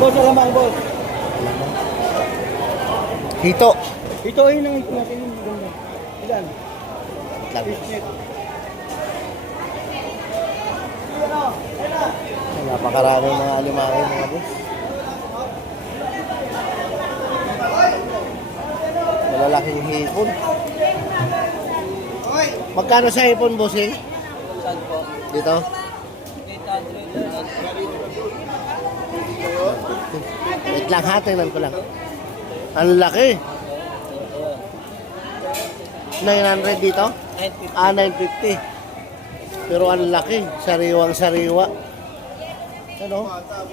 Boss, alamang boss. Hito. Ito ay nang natin yung maganda. Ilan? Lang. Fishnet. Napakaraming mga alimango mga boss. Malalaking hipon. Magkano sa hipon, bossing? Saan po? Dito? 800. Wait lang ha, tingnan ko lang. Ang laki. 900 dito? 950. Ah, 950. Pero ang laki. Sariwang sariwa. Ano?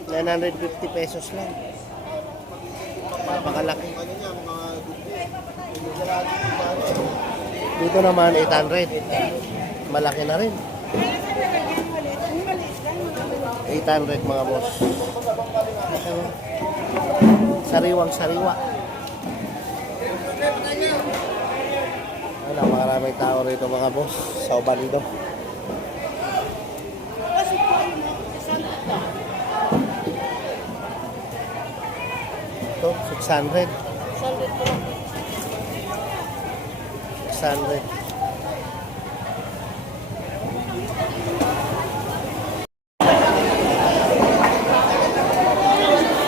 950 pesos lang. Napakalaki. Dito naman 800. Malaki na rin. 800 mga boss. Ano? Sariwang sariwa. Ano, maraming tao rito mga boss sa Obalido. Ito, 600. 600.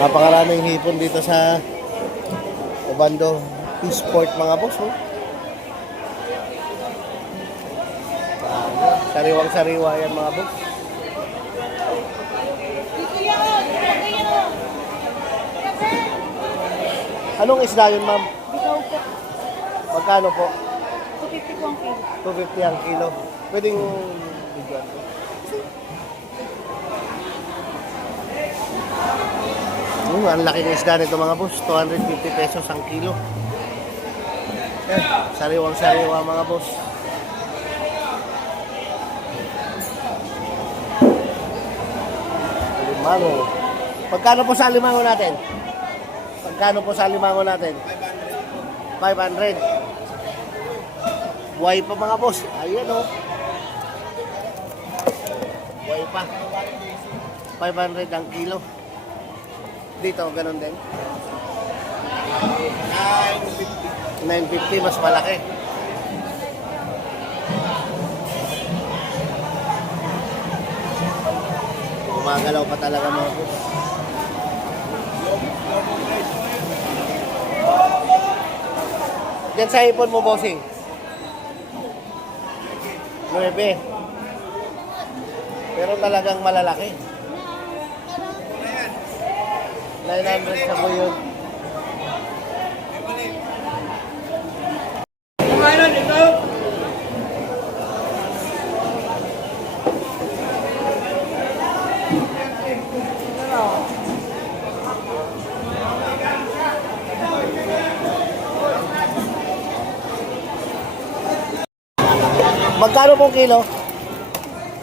Napakaraming hipon dito sa Obando Peaceport mga boss. Oh. Sariwang sariwa yan mga boss. Anong isda yun ma'am? Ikaw po. Magkano po? 250 po ang kilo. 250 ang kilo. Pwedeng bigyan ko. Hmm, ang laki ng isda nito mga boss. 250 pesos ang kilo. Yan, sariwang sariwa mga boss. Limango. Pagkano po sa limango natin? Pagkano po sa limango natin? 500. Buhay pa mga boss. Ayan o. Buhay pa. 500 ang kilo. Dito, ganun din. 950 mas malaki. Gumagalaw pa talaga mga boss. Diyan sa ipon mo, bossing. 9. Pero talagang malalaki. 900 sa ito. Magkano pong kilo?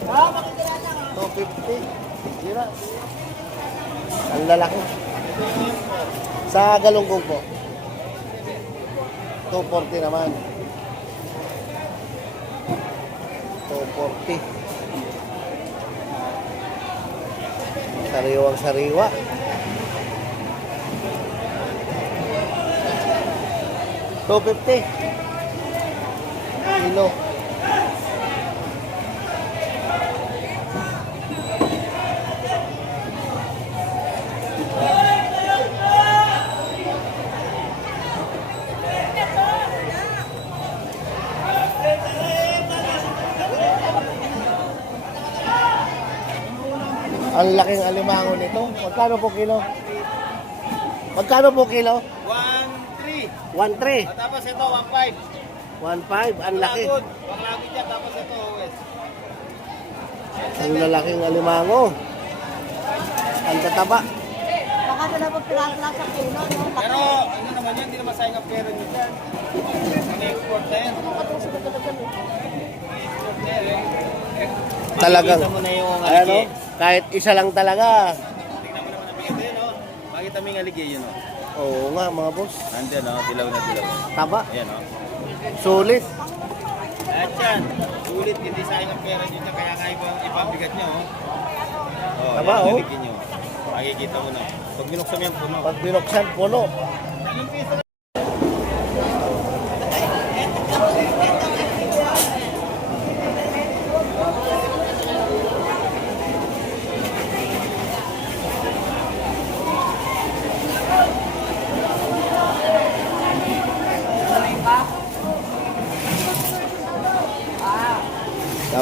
250. Dira. Ang lalaki. Sa galunggong po. 240 naman. 240. Sariwang sariwa. Two fifty. Kilo. Ang laking alimango nito. Magkano po kilo? Magkano po kilo? 1-3. 1.3. Tapos ito, 1-5. 1.5. Ang laki. Lagod. Wang lagod yan. Tapos ito, West. Ang lalaking alimango. Ang tataba. Baka na naman pinaklas sa kilo, no? Pero ano naman yan, hindi naman sayang ang pera nyo dyan. Export na yan. Eh. Talagang. Makikita mo na yung Ayan o. aligay. Kahit isa lang talaga. Tingnan mo naman ang bigat yun, oh. Makita mo yung aligay yun, oh. Oo nga mga boss. Nandyan, oh. Dilaw na dilaw. Taba. Ayan, oh. Sulit. At yan, sulit, hindi sayang ang pera nyo. Kaya nga iba, ipabigat nyo, oh. Oh, Taba, yan, oh. lalagyan nyo. Makikita mo na. Pag binuksan mo yan, puno. Pag binuksan, puno.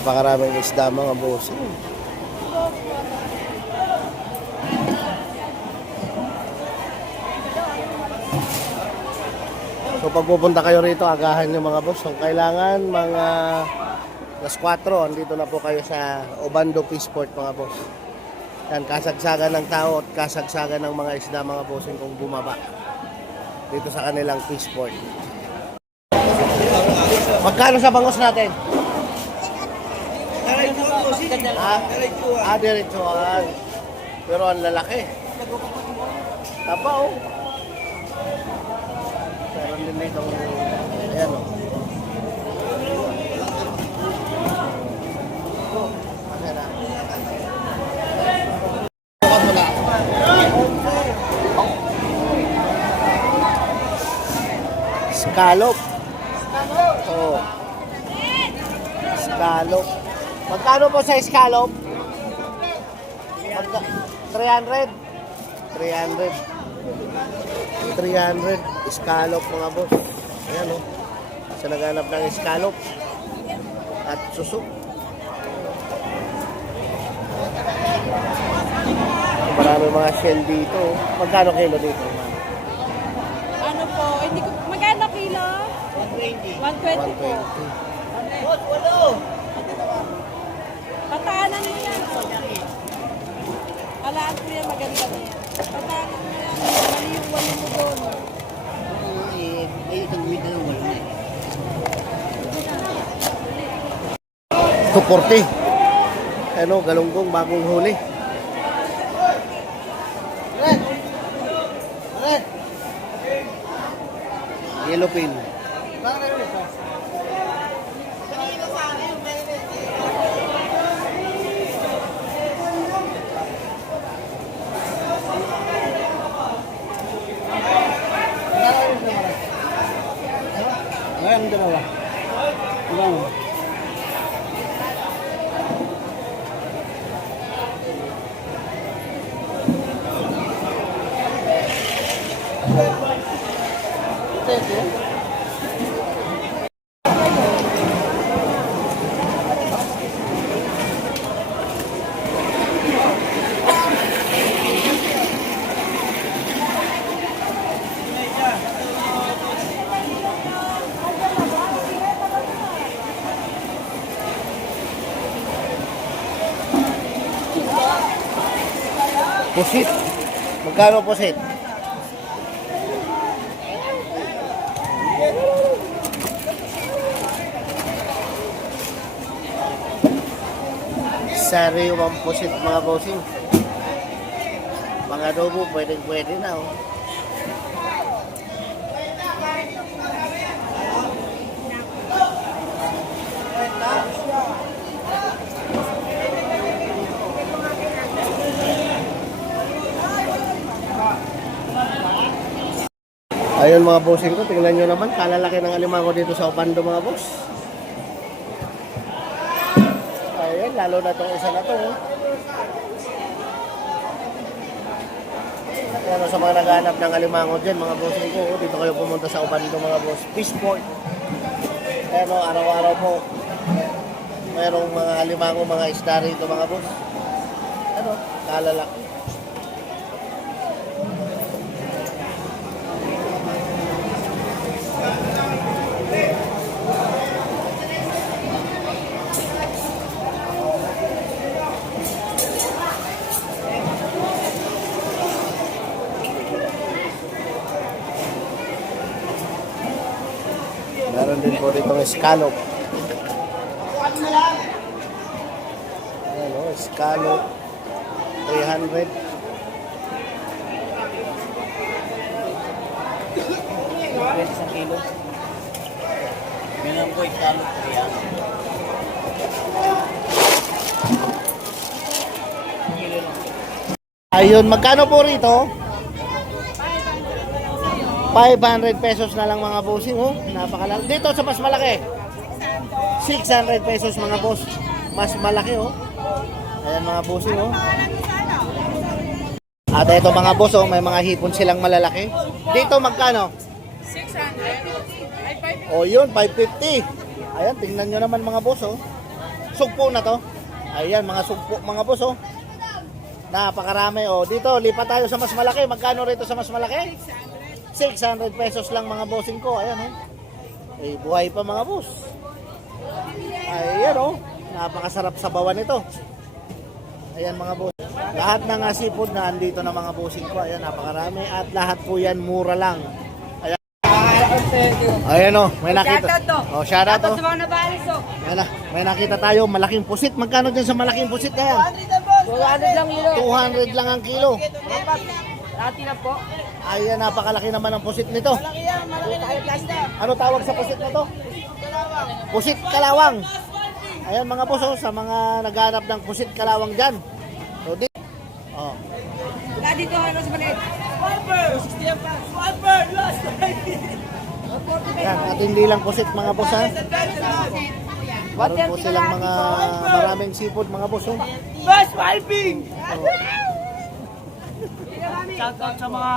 Napakaraming isda mga bossing. So pag pupunta kayo rito, agahan nyo mga boss. So kailangan mga alas 4, andito na po kayo sa Obando Peaceport mga boss. Yan, kasagsagan ng tao at kasagsagan ng mga isda mga bossing kung bumaba. Dito sa kanilang Peaceport. Magkano sa bangos natin? Ha? Ah, diretsuhan. Pero ang lalaki. Tapa oh. Meron din dito. Ayan. Oh, na. Scallop. Oo. Scallop. Magkano po sa scallop? Magka 300. 300. 300 scallop mga boss. Ayan o. Sa naghanap ng scallop at susok. Marami mga shell dito. oh. Magkano kilo dito? ma'am? Ano po, hindi ko, magkano kilo? 120. 120 po. 120. Pataanan mo yan. Alaan ko yan, maganda na yan. Pataanan mo yan. Mali yung wali mo doon. Ito 40. Ano, galunggong bagong huli. Yellow pin. Pusit. Magkano pusit? Sariwang pusit mga bossing. Mga adobo, pwedeng pwede na oh. Ayun mga bossing ko, tingnan nyo naman, kalalaki ng alimango dito sa Opando mga boss. Ayun, lalo na tong isa na to. oh. Pero sa mga naghanap ng alimango dyan, mga bossing ko, oh, dito kayo pumunta sa Opando mga boss. Fishport. Oh, araw-araw po. Mayroong mga alimango, mga isda rito mga boss. Ano, kalalaki. Meron din po dito ng scallop. Ayan o, scallop. 300. Pwede sa kilo. Ganyan po, ikalo. Ayan. Ayun, magkano po rito? 500 pesos na lang mga bossing, oh. Napakalaki. Dito sa mas malaki. 600 pesos mga boss. Mas malaki, oh. Ayan mga bossing, oh. At ito mga boss, oh, may mga hipon silang malalaki. Dito magkano? 600. Oh, yun, 550. Ayan, tingnan nyo naman mga boss, oh. Sugpo na to. Ayan, mga sugpo, mga boss, oh. Napakarami, oh. Dito, lipat tayo sa mas malaki. Magkano rito sa mas malaki? 600 pesos lang mga bossing ko. Ayan, oh. Eh, buhay pa mga boss. Ayan, oh. Napakasarap sa bawan nito. Ayan mga boss. Lahat ng uh, seafood na andito na mga bossing ko. Ayan, napakarami. At lahat po yan mura lang. Ayan. Ayan oh, may nakita. Oh, shout out oh. oh. Ayan na, may nakita tayo, malaking pusit. Magkano din sa malaking pusit na yan? 200 lang kilo. 200 lang ang kilo. Dati na po. Ayan, napakalaki naman ang pusit nito. Ano tawag sa pusit na to? Pusit kalawang. Ayan mga boss, oh, sa mga naghanap ng pusit kalawang dyan. So, di oh. Wala dito, ano sa maliit. Ayan, at hindi lang pusit mga boss ha. Meron po silang mga maraming seafood mga boss. Oh. Best Malping! Shout out sa mga.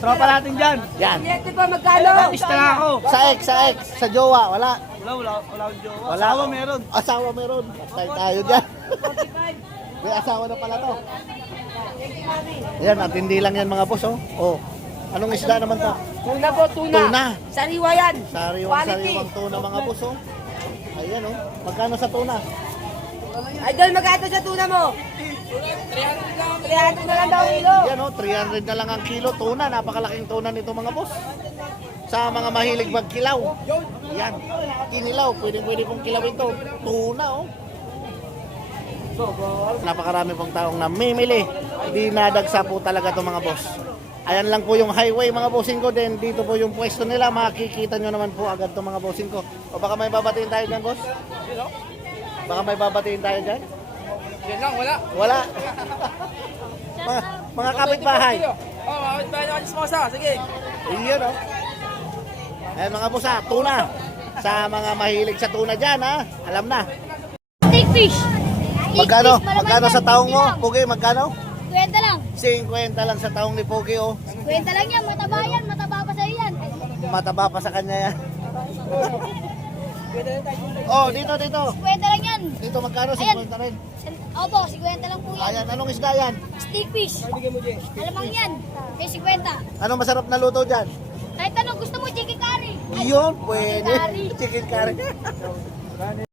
Tropa natin dyan. Yan. Dito pa, magkano? Artista ako. Sa ex, sa ex, sa jowa, wala. Wala, wala, wala akong jowa. Wala. Asawa meron. Asawa meron. Patay tayo dyan. May asawa na pala to. Yan, at hindi lang yan mga boss, oh. Oh. Anong isda naman to? Tuna po, tuna. Tuna. Sariwa yan. Sariwang Quality. sariwang tuna mga boss, oh. Ayan, oh. Magkano sa tuna? Idol, magkano sa tuna mo? 300 na lang daw kilo. Yan, oh. 300 na lang ang kilo. Tuna, napakalaking tuna nito mga boss. Sa mga mahilig magkilaw. Yan. Kinilaw. Pwede pwede pong kilawin to. Tuna, oh. Napakarami pong taong namimili. Dinadagsa po talaga to mga boss. Ayan lang po yung highway mga bossing ko. Then dito po yung pwesto nila. Makikita nyo naman po agad to mga bossing ko. O baka may babatiin tayo dyan boss? Baka may babatiin tayo dyan? Yan lang, wala. Wala. mga, mga kapitbahay. Oh, makakit ba naman sa mga Sige. Iyon oh. Ayan mga boss ha, tuna. Sa mga mahilig sa tuna dyan ha. Alam na. Steak fish. Magkano? Magkano sa taong mo? Pugi, magkano? Kwenta lang. 50 lang sa taong ni Pugi oh. Kwenta lang yan. Mataba yan. Mataba pa sa'yo yan. Mataba pa sa kanya yan. oh, dito, dito. Kwenta lang yan. Dito magkano? Ayan. 50 rin. Opo, si kwenta lang po yan. Ayan, anong isda yan? Steak fish. Alamang yan. Eh, si kwenta. Anong masarap na luto dyan? Kahit anong gusto mo, chicken curry. Yun, pwede. curry. Chicken curry.